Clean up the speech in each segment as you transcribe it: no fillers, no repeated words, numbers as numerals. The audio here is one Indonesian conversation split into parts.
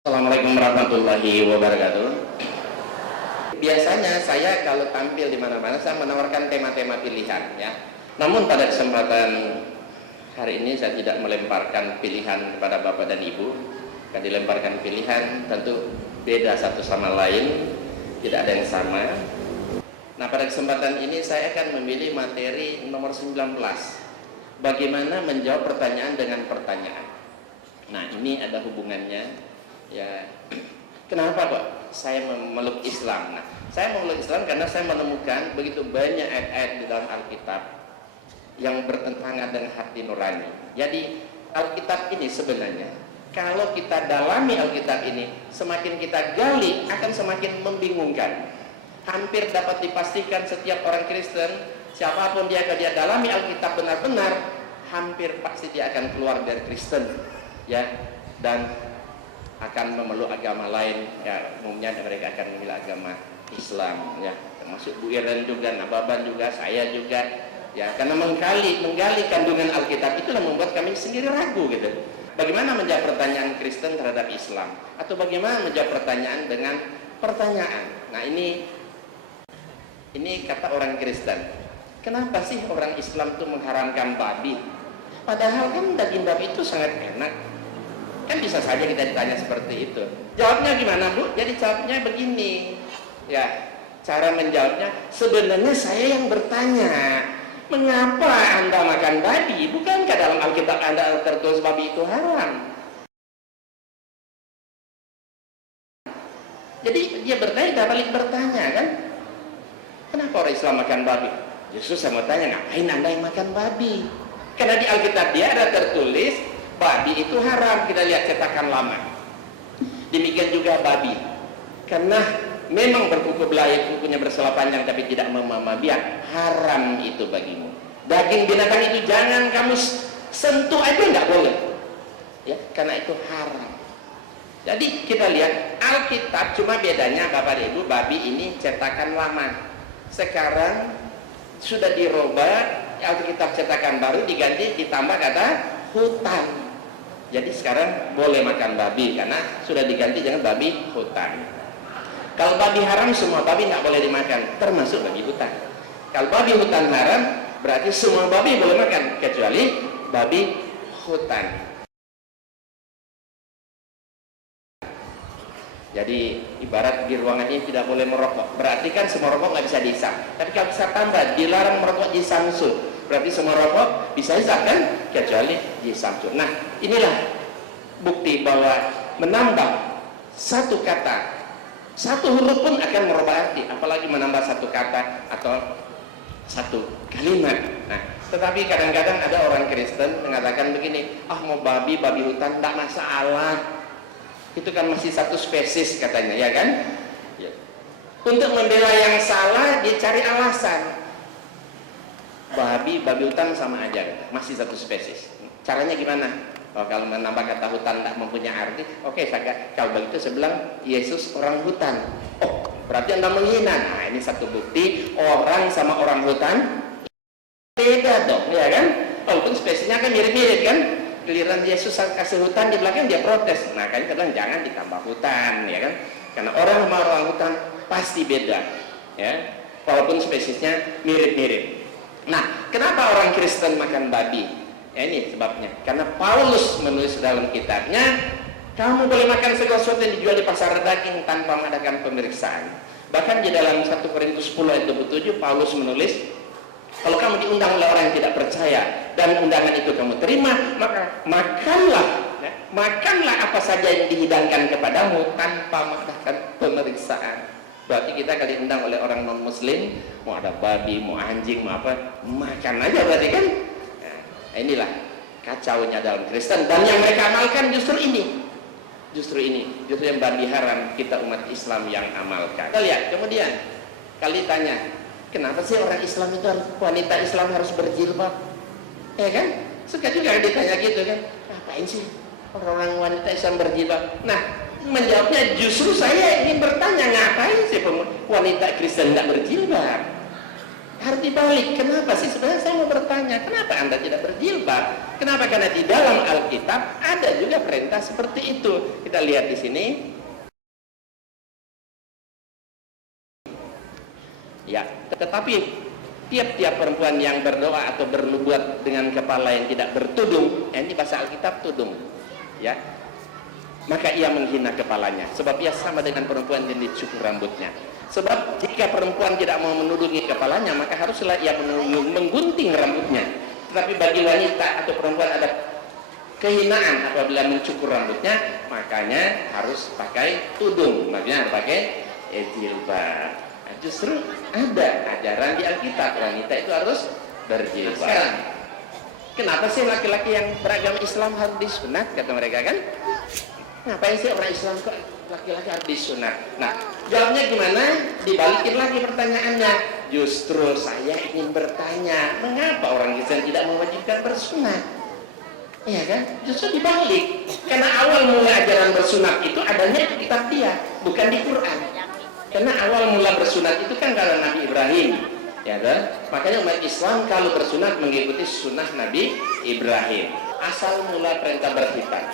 Assalamualaikum warahmatullahi wabarakatuh. Biasanya saya kalau tampil di mana-mana saya menawarkan tema-tema pilihan ya. Namun pada kesempatan hari ini saya tidak melemparkan pilihan kepada Bapak dan Ibu. Akan dilemparkan pilihan tentu beda satu sama lain, tidak ada yang sama. Nah, pada kesempatan ini saya akan memilih materi nomor 19. Bagaimana menjawab pertanyaan dengan pertanyaan. Nah, ini ada hubungannya. Ya, kenapa kok saya memeluk Islam? Nah, saya memeluk Islam karena saya menemukan begitu banyak ayat-ayat di dalam Alkitab yang bertentangan dengan hati nurani. Jadi Alkitab ini sebenarnya kalau kita dalami Alkitab ini, semakin kita gali akan semakin membingungkan. Hampir dapat dipastikan setiap orang Kristen, siapapun dia kalau dia dalami Alkitab benar-benar, hampir pasti dia akan keluar dari Kristen, ya, dan akan memeluk agama lain. Ya, umumnya mereka akan memilih agama Islam, ya, termasuk Bu Iren juga, Nababan juga, saya juga, ya, karena menggali kandungan Alkitab itulah membuat kami sendiri ragu gitu. Bagaimana menjawab pertanyaan Kristen terhadap Islam, atau bagaimana menjawab pertanyaan dengan pertanyaan. Nah, ini kata orang Kristen. Kenapa sih orang Islam itu mengharamkan babi? Padahal kan daging babi itu sangat enak. Kan bisa saja kita ditanya seperti itu. Jawabnya gimana, Bu? Jadi jawabnya begini. Ya, cara menjawabnya sebenarnya saya yang bertanya, mengapa Anda makan babi? Bukankah dalam Alkitab Anda tertulis babi itu haram? Jadi dia bertanya, balik bertanya kan? Kenapa orang Islam makan babi? Justru saya mau tanya, ngapain Anda yang makan babi? Karena di Alkitab dia ada tertulis babi itu haram. Kita lihat cetakan lama. Demikian juga babi. Karena memang berkuku belayak, kukunya bersela panjang tapi tidak memamah biak, haram itu bagimu. Daging binatang itu jangan kamu sentuh aja, nggak boleh. Ya, karena itu haram. Jadi kita lihat Alkitab cuma bedanya Bapak dan Ibu, babi ini cetakan lama. Sekarang sudah dirubah, Alkitab cetakan baru diganti ditambah kata hutan. Jadi sekarang boleh makan babi karena sudah diganti dengan babi hutan. Kalau babi haram, semua babi nggak boleh dimakan, termasuk babi hutan. Kalau babi hutan haram, berarti semua babi boleh makan kecuali babi hutan. Jadi ibarat di ruangan ini tidak boleh merokok, berarti kan semua rokok nggak bisa dihisap. Tapi kalau bisa tambah, dilarang merokok di samsu, berarti semua rokok bisa hisap kan, kecuali di samsu. Nah, inilah bukti bahwa menambah satu kata, satu huruf pun akan merubah arti, apalagi menambah satu kata atau satu kalimat. Nah, tetapi kadang-kadang ada orang Kristen mengatakan begini, mau babi hutan tidak masalah, itu kan masih satu spesies katanya, ya kan? Ya. Untuk membela yang salah dia cari alasan. Babi hutan sama aja, masih satu spesies. Caranya gimana? Kalau menambah kata hutan tidak mempunyai arti, oke, kalau begitu saya bilang Yesus orang hutan. Oh, berarti Anda menghina. Nah, ini satu bukti orang sama orang hutan beda dong, ya kan? Walaupun spesiesnya kan mirip-mirip kan? Giliran Yesus kasih hutan di belakang dia protes. Nah, kan kita bilang jangan ditambah hutan, ya kan? Karena orang sama orang hutan pasti beda, ya. Walaupun spesiesnya mirip-mirip. Nah, kenapa orang Kristen makan babi? Ya, ini sebabnya. Karena Paulus menulis dalam kitabnya, kamu boleh makan segala sesuatu yang dijual di pasar daging tanpa mengadakan pemeriksaan. Bahkan di dalam 1 Korintus 10 ayat 27 Paulus menulis, kalau kamu diundang oleh orang yang tidak percaya dan undangan itu kamu terima, maka makanlah apa saja yang dihidangkan kepadamu tanpa mengadakan pemeriksaan. Berarti kita kali diundang oleh orang non muslim, mau ada babi, mau anjing, mau apa, makan aja berarti kan. Nah, inilah kacaunya dalam Kristen, dan yang mereka amalkan justru yang babi haram, kita umat Islam yang amalkan. Kita lihat kemudian, kali tanya, kenapa sih orang Islam itu, wanita Islam harus berjilbab? Ya kan? Suka juga ditanya gitu kan, ngapain sih orang wanita Islam berjilbab? Nah, menjawabnya justru saya ingin bertanya, ngapain sih wanita Kristen tidak berjilbab? Harus dibalik. Kenapa sih? Sebenarnya saya mau bertanya, kenapa Anda tidak berjilbab? Kenapa? Karena di dalam Alkitab ada juga perintah seperti itu. Kita lihat di sini. Ya, tetapi tiap-tiap perempuan yang berdoa atau bernubuat dengan kepala yang tidak bertudung, ini bahasa Alkitab tudung, ya, maka ia menghina kepalanya, sebab ia sama dengan perempuan yang dicukur rambutnya. Sebab jika perempuan tidak mau menudungi kepalanya, maka haruslah ia menggunting rambutnya. Tetapi bagi wanita atau perempuan ada kehinaan apabila mencukur rambutnya, makanya harus pakai tudung, makanya pakai jilbab. Nah, justru ada ajaran di Alkitab wanita itu harus berjilbab. Sekarang, kenapa sih laki-laki yang beragama Islam harus disunat, kata mereka kan? Ngapain sih orang Islam kok laki-laki harus disunat? Nah, jawabnya gimana? Dibalikin lagi pertanyaannya. Justru saya ingin bertanya, mengapa orang Kristen tidak mewajibkan bersunat? Iya kan? Justru dibalik. Karena awal mula ajaran bersunat itu adanya di kitab dia, bukan di Quran. Karena awal mula bersunat itu kan kalau Nabi Ibrahim, ya kan? Makanya umat Islam kalau bersunat mengikuti sunnah Nabi Ibrahim. Asal mula perintah berkhitan,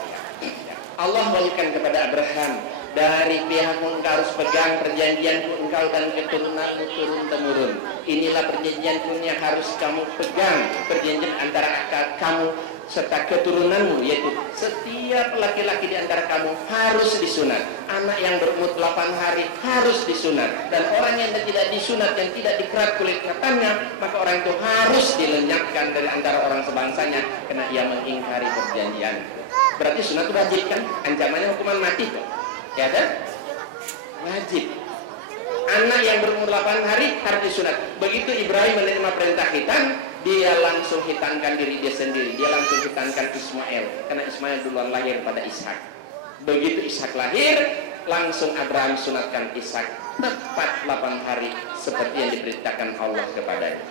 Allah wahyukan kepada Abraham, dari pihakmu engkau harus pegang perjanjianku engkau dan keturunanmu turun-temurun. Inilah perjanjianku yang harus kamu pegang, perjanjian antara kamu serta keturunanmu, yaitu setiap laki-laki di antara kamu harus disunat. Anak yang berumur 8 hari harus disunat, dan orang yang tidak disunat, yang tidak dikerat kulit katanya, maka orang itu harus dilenyapkan dari antara orang sebangsanya karena ia mengingkari perjanjian. Berarti sunat itu wajib kan? Ancamannya hukuman mati kok. Ya kan? Wajib. Anak yang berumur 8 hari harus disunat. Begitu Ibrahim menerima perintah khitan, dia langsung hitankan diri dia sendiri. Dia langsung hitankan Ismail, karena Ismail duluan lahir pada Ishak. Begitu Ishak lahir, langsung Abraham sunatkan Ishak tepat 8 hari seperti yang diperintahkan Allah kepadanya.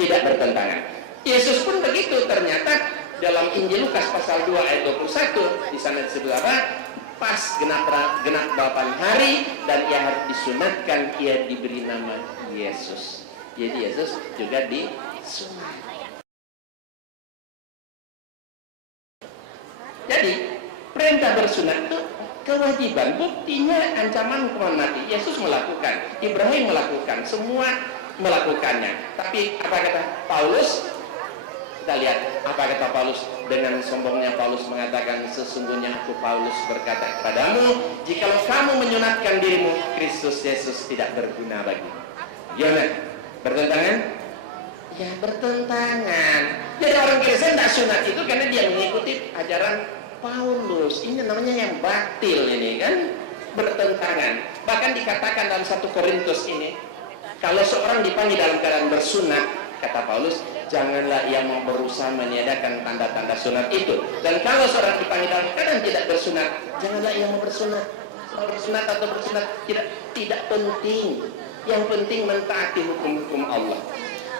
Tidak bertentangan. Yesus pun begitu. Ternyata dalam Injil Lukas pasal 2 ayat 21 di sana disebut apa? Pas genap 8 hari dan ia harus disunatkan, ia diberi nama Yesus. Jadi Yesus juga disunat. Jadi perintah bersunat itu kewajiban, buktinya ancaman hukuman mati. Yesus melakukan, Ibrahim melakukan, semua melakukannya. Tapi apa kata Paulus? Kita lihat apa kata Paulus. Dengan sombongnya Paulus mengatakan, sesungguhnya aku Paulus berkata kepadamu, jikalau kamu menyunatkan dirimu, Kristus Yesus tidak berguna bagimu. Gimana? Bertentangan? Ya bertentangan. Jadi orang Kristen tidak sunat itu karena dia mengikuti ajaran Paulus. Ini namanya yang batil ini kan, bertentangan. Bahkan dikatakan dalam 1 Korintus ini, kalau seorang dipanggil dalam keadaan bersunat, kata Paulus, janganlah ia mau berusaha meniadakan tanda-tanda sunat itu. Dan kalau seorang dipanggil dalam keadaan tidak bersunat, janganlah ia mau bersunat. Bersunat atau bersunat tidak penting. Yang penting mentaati hukum-hukum Allah.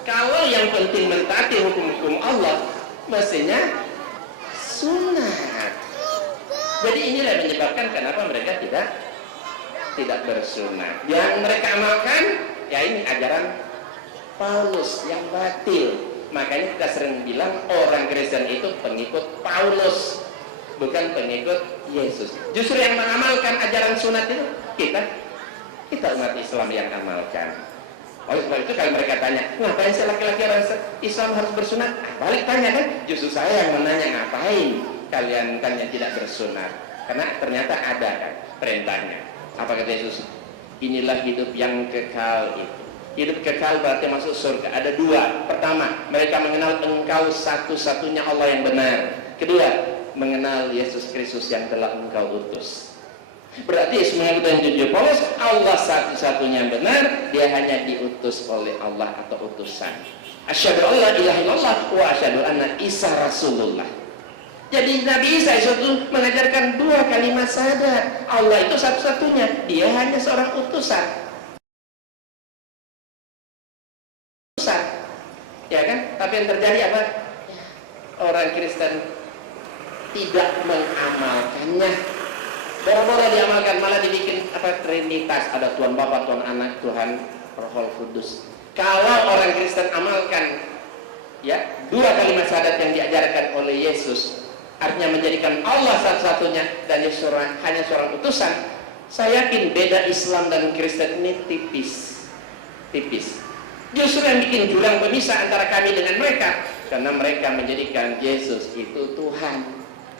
Kalau yang penting mentaati hukum-hukum Allah, mestinya sunat. Jadi inilah yang menyebabkan kenapa mereka tidak bersunat. Yang mereka amalkan, ya ini ajaran Paulus yang batil. Makanya kita sering bilang orang Kristen itu pengikut Paulus, bukan pengikut Yesus. Justru yang mengamalkan ajaran sunat itu kita umat Islam yang amalkan. Oleh sebab itu kalau mereka tanya, ngapain sih laki-laki orang Islam harus bersunat? Balik tanya kan, justru saya yang menanya, ngapain kalian tanya tidak bersunat? Karena ternyata ada kan perintahnya. Apa kata Yesus? Inilah hidup yang kekal itu. Hidup kekal berarti masuk surga. Ada 2. Pertama, mereka mengenal engkau satu-satunya Allah yang benar. Kedua, mengenal Yesus Kristus yang telah engkau utus. Berarti semua kita yang jujur Paulus, Allah satu-satunya yang benar, dia hanya diutus oleh Allah atau utusan. Asyhadu an la ilaha illallah wa asyhadu anna Isa Rasulullah. Jadi Nabi Isa itu mengajarkan 2 kalimat syahadat. Allah itu satu-satunya, dia hanya seorang utusan. Ya kan? Tapi yang terjadi apa? Orang Kristen tidak mengamalkannya. Boro-boro diamalkan, malah dibikin apa, Trinitas, ada Tuhan Bapa, Tuhan Anak, Tuhan Roh Kudus. Kalau orang Kristen amalkan ya dua kalimat syahadat yang diajarkan oleh Yesus, artinya menjadikan Allah satu-satunya dan Yesus hanya seorang utusan, saya yakin beda Islam dan Kristen ini tipis. Justru yang bikin jurang pemisah antara kami dengan mereka, karena mereka menjadikan Yesus itu Tuhan,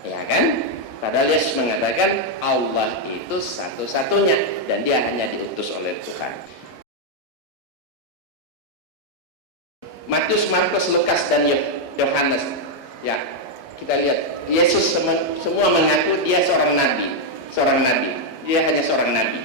ya kan? Padahal Yesus mengatakan Allah itu satu-satunya dan dia hanya diutus oleh Tuhan. Matius, Markus, Lukas, dan Yohanes, ya kita lihat Yesus semua mengaku dia seorang nabi. Dia hanya seorang nabi.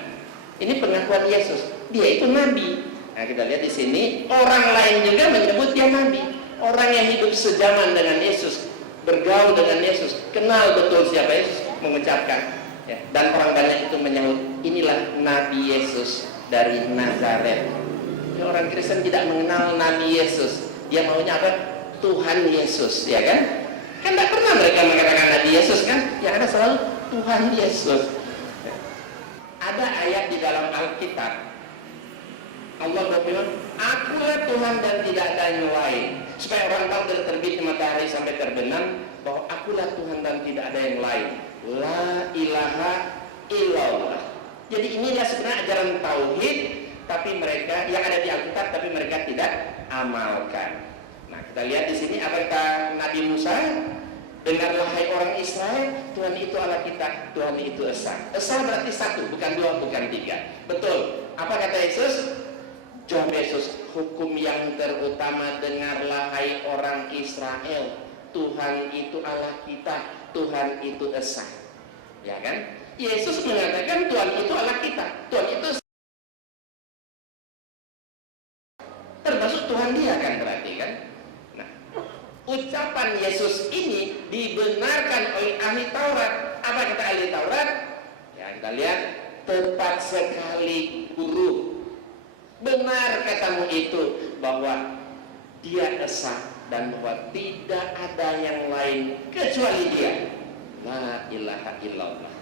Ini pengakuan Yesus, dia itu nabi. Nah, kita lihat di sini orang lain juga menyebut dia nabi. Orang yang hidup sejaman dengan Yesus, bergaul dengan Yesus, kenal betul siapa Yesus, mengucapkan. Ya. Dan orang banyak itu menyebut inilah Nabi Yesus dari Nazaret. Ya, orang Kristen tidak mengenal Nabi Yesus. Dia maunya apa? Tuhan Yesus, ya kan? Kan tidak pernah mereka mengatakan Nabi Yesus kan? Yang ada selalu Tuhan Yesus. Ya. Ada ayat di dalam Alkitab. Allah berfirman, akulah Tuhan dan tidak ada yang lain. Supaya orang tahu dari terbit matahari sampai terbenam bahwa akulah Tuhan dan tidak ada yang lain. La ilaha illallah. Jadi inilah sebenarnya ajaran tauhid, tapi mereka yang ada di Alkitab tapi mereka tidak amalkan. Nah, kita lihat di sini apa kata Nabi Musa? Dengarlah hai orang Israel, Tuhan itu Allah kita, Tuhan itu Esa. Esa berarti satu, bukan dua, bukan tiga. Betul. Apa kata Yesus? Jawab Yesus, hukum yang terutama dengarlah hai orang Israel, Tuhan itu Allah kita, Tuhan itu Esa. Ya kan? Yesus mengatakan Tuhan itu Allah kita, Tuhan itu Esa. Termasuk Tuhan dia kan berarti kan? Nah, ucapan Yesus ini dibenarkan oleh ahli Taurat. Apa kata ahli Taurat? Ya kita lihat, tepat sekali guru. Benar katamu itu bahwa dia Esa dan bahwa tidak ada yang lain kecuali dia. La ilaha illallah.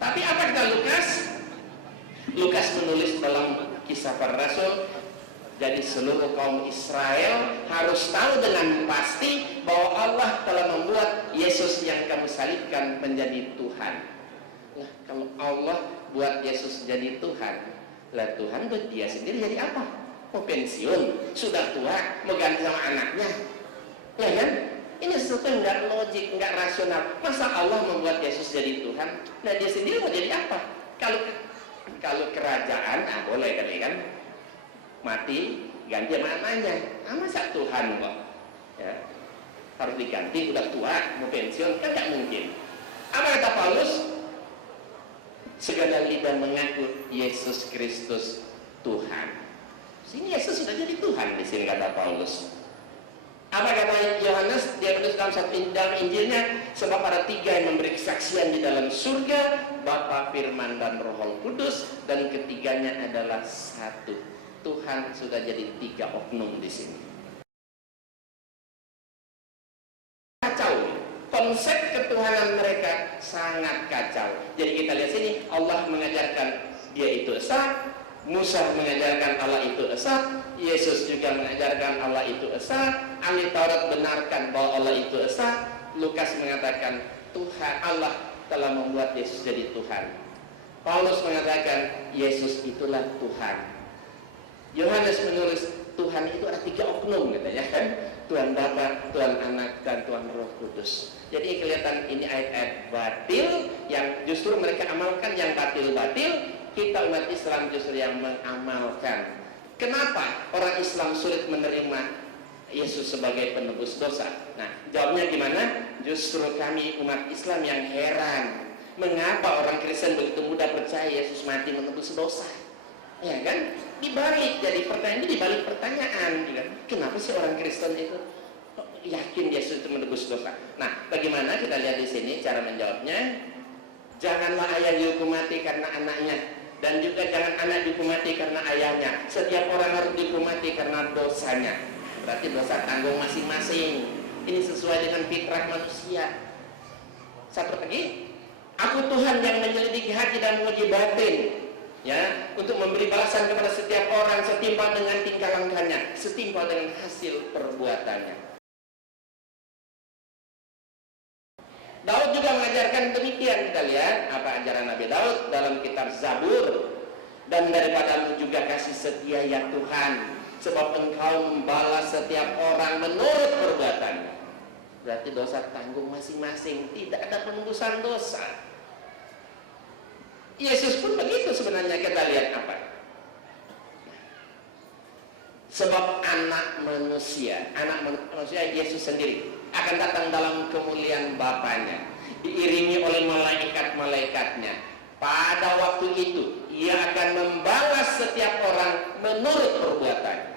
Tapi apa kata Lukas? Lukas menulis dalam Kisah Para Rasul, jadi seluruh kaum Israel harus tahu dengan pasti bahwa Allah telah membuat Yesus yang kamu salibkan menjadi Tuhan. Nah, kalau Allah buat Yesus jadi Tuhan, lah Tuhan buat dia sendiri jadi apa? Mau pensiun, sudah tua, mau ganti sama anaknya, ya kan? Ini sesuatu yang nggak logik, nggak rasional. Masa Allah membuat Yesus jadi Tuhan, nah dia sendiri mau jadi apa? Kalau kerajaan, boleh kali kan? Mati, ganti sama anaknya. Masa Tuhan kok? Ya, harus diganti, udah tua, mau pensiun, kan nggak mungkin. Apa kata Paulus? Segala lidah mengaku Yesus Kristus Tuhan. Sini Yesus sudah jadi Tuhan di sini kata Paulus. Apa kata Yohanes? Dia menulis dalam Injilnya, sebab ada tiga yang memberi kesaksian di dalam surga, Bapa, Firman, dan Roh Kudus, dan ketiganya adalah satu. Tuhan sudah jadi tiga oknum di sini. Kacau. Konsep ketuhanan mereka sangat kacau. Jadi kita lihat sini, Allah mengajarkan dia itu Esa, Musa mengajarkan Allah itu Esa, Yesus juga mengajarkan Allah itu Esa, ahli Taurat benarkan bahwa Allah itu Esa, Lukas mengatakan Tuhan Allah telah membuat Yesus jadi Tuhan. Paulus mengatakan Yesus itulah Tuhan. Yohanes menulis Tuhan itu ada tiga oknum katanya kan, Tuhan Bapa, Tuhan Anak, dan Tuhan Roh Kudus. Jadi kelihatan ini ayat-ayat batil yang justru mereka amalkan, yang batil-batil. Kita umat Islam justru yang mengamalkan. Kenapa orang Islam sulit menerima Yesus sebagai penebus dosa? Nah, jawabnya gimana? Justru kami umat Islam yang heran. Mengapa orang Kristen begitu mudah percaya Yesus mati menebus dosa? Ya kan? Dibalik, jadi pertanyaan ini dibalik pertanyaan juga. Kenapa sih orang Kristen itu yakin Yesus itu menebus dosa? Nah, bagaimana kita lihat di sini cara menjawabnya? Janganlah ayah dihukum mati karena anaknya, dan juga jangan anak dihukum mati karena ayahnya. Setiap orang harus dihukum mati karena dosanya. Berarti dosa tanggung masing-masing. Ini sesuai dengan fitrah manusia. Satu lagi, aku Tuhan yang menyelidiki hati dan menguji batin. Ya, untuk untuk memberi balasan kepada setiap orang setimpal dengan tingkah langkahnya, setimpal dengan hasil perbuatannya. Daud juga mengajarkan demikian. Kita lihat apa ajaran Nabi Daud dalam kitab Zabur. Dan daripadamu juga kasih setia ya Tuhan, sebab engkau membalas setiap orang menurut perbuatannya. Berarti dosa tanggung masing-masing, tidak ada penebusan dosa. Yesus pun begitu sebenarnya. Kita lihat apa? Sebab anak manusia Yesus sendiri akan datang dalam kemuliaan Bapaknya, diiringi oleh malaikat-malaikatnya. Pada waktu itu ia akan membalas setiap orang menurut perbuatannya.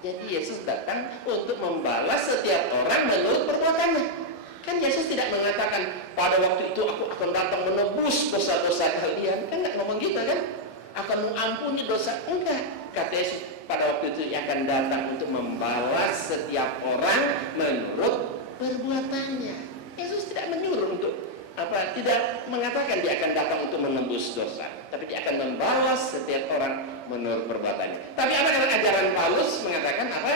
Jadi Yesus datang untuk membalas setiap orang menurut perbuatannya. Kan Yesus tidak mengatakan pada waktu itu aku akan datang menebus dosa-dosa kalian. Kan nggak ngomong gitu kan? Akan mengampuni dosa. Enggak. Kata Yesus pada waktu itu ia akan datang untuk membalas setiap orang menurut perbuatannya. Yesus tidak menyuruh untuk tidak mengatakan dia akan datang untuk menembus dosa, tapi dia akan membalas setiap orang menurut perbuatannya. Tapi apa dengan ajaran Paulus mengatakan apa?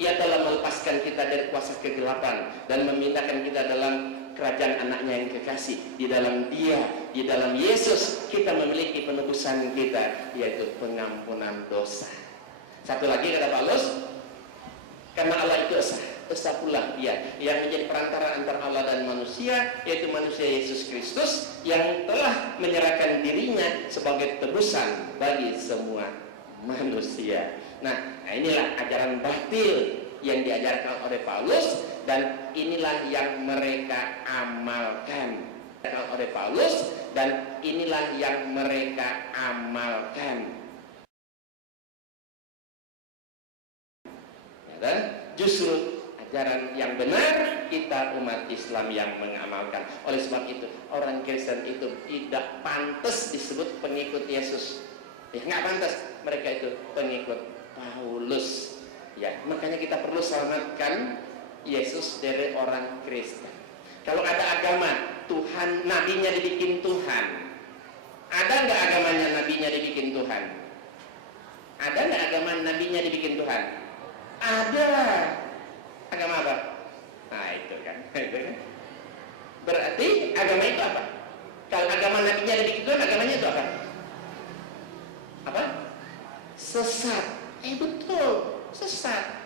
Ia telah melepaskan kita dari kuasa kegelapan dan memindahkan kita dalam kerajaan anaknya yang kekasih. Di dalam dia, di dalam Yesus kita memiliki penebusan kita, yaitu pengampunan dosa. Satu lagi kata Paulus, karena Allah itu esa pula dia yang menjadi perantara antara Allah dan manusia, yaitu manusia Yesus Kristus yang telah menyerahkan dirinya sebagai tebusan bagi semua manusia. Nah, inilah ajaran batil yang diajarkan oleh Paulus, dan inilah yang mereka amalkan oleh Paulus, dan inilah yang mereka amalkan. Dan justru ajaran yang benar kita umat Islam yang mengamalkan. Oleh sebab itu orang Kristen itu tidak pantas disebut pengikut Yesus. Ya, nggak pantas. Mereka itu pengikut Paulus. Ya, makanya kita perlu selamatkan Yesus dari orang Kristen. Kalau ada agama Tuhan, nabinya dibikin Tuhan. Ada nggak agamanya nabinya dibikin Tuhan? Ada nggak agama nabinya dibikin Tuhan? Ada. Agama apa? Nah itu kan. Berarti agama itu apa? Kalau agama nabinya dibikin Tuhan, agamanya itu apa? Apa? Sesat. Betul, sesat.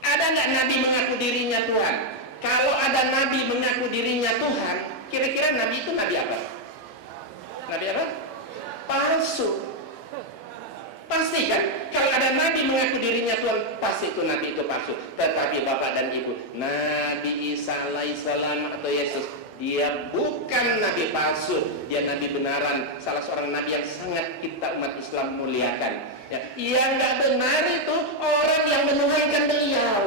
Ada nggak nabi mengaku dirinya Tuhan? Kalau ada nabi mengaku dirinya Tuhan, kira-kira nabi itu nabi apa? Nabi apa? Palsu. Pasti kan? Kalau ada nabi mengaku dirinya Tuhan, pasti itu nabi itu palsu. Tetapi Bapak dan Ibu, Nabi Isa alaihissalam atau Yesus, dia bukan nabi palsu, dia nabi benaran, salah seorang nabi yang sangat kita umat Islam muliakan. Ya, yang nggak benar itu orang yang menuhankan beliau,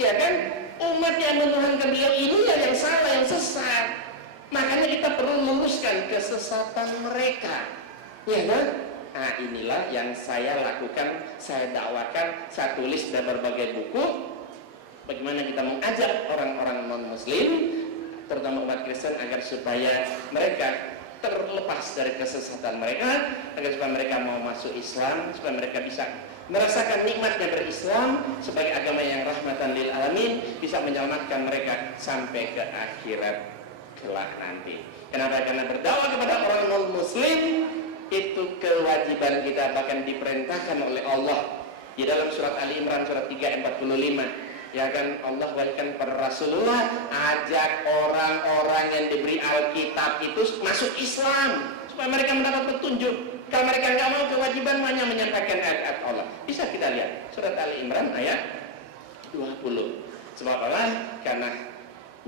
ya kan? Umat yang menuhankan beliau ini yang salah, yang sesat. Makanya kita perlu luruskan kesesatan mereka, ya kan? Nah, inilah yang saya lakukan, saya dakwakan, saya tulis dalam berbagai buku. Bagaimana kita mengajak orang-orang non-Muslim, terutama umat Kristen, agar supaya mereka terlepas dari kesesatan mereka, agar supaya mereka mau masuk Islam, supaya mereka bisa merasakan nikmatnya berislam sebagai agama yang rahmatan lil alamin, bisa menyelamatkan mereka sampai ke akhirat kelak nanti. Kenapa? Karena berdakwah kepada orang non-Muslim itu kewajiban kita, bahkan diperintahkan oleh Allah di dalam surat Ali Imran surat 3 ayat 45. Ya kan, Allah berikan pada Rasulullah, ajak orang-orang yang diberi Alkitab itu masuk Islam supaya mereka mendapat petunjuk. Kalau mereka nggak mau, kewajiban hanya menyampaikan ayat-ayat Allah. Bisa kita lihat surat Ali Imran ayat 20. Sebab apa? Karena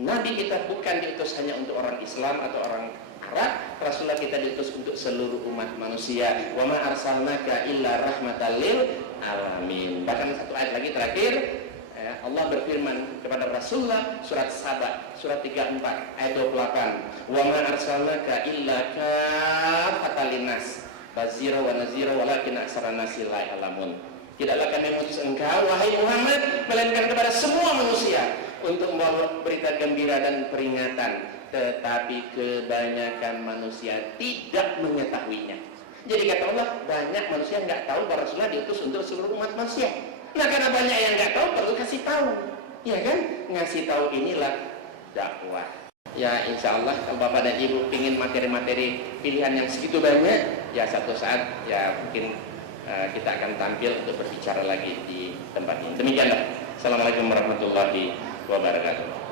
Nabi kita bukan diutus hanya untuk orang Islam atau orang Arab. Rasulullah kita diutus untuk seluruh umat manusia. Wa ma arsalnaka illa rahmatan lil alamin. Bahkan satu ayat lagi terakhir, ya, Allah berfirman kepada Rasulullah surat Saba surat 34 ayat 28. Wa ma arsalnaka illa kafatan linnas bazira wa nazira walakin aksara nasi la ya'lamun. Tidaklah kami mengutus engkau wahai Muhammad melainkan kepada semua manusia untuk membawa berita gembira dan peringatan, tetapi kebanyakan manusia tidak mengetahuinya. Jadi kata Allah, banyak manusia nggak tahu bahwa Rasulullah diutus untuk seluruh umat manusia. Nah, karena banyak yang nggak tahu, perlu kasih tahu, ya kan? Ngasih tahu inilah dakwah. Ya, insya Allah kalau Bapak dan Ibu pingin materi-materi pilihan yang segitu banyak, ya satu saat ya mungkin kita akan tampil untuk berbicara lagi di tempat ini. Demikianlah. Assalamualaikum warahmatullahi wabarakatuh.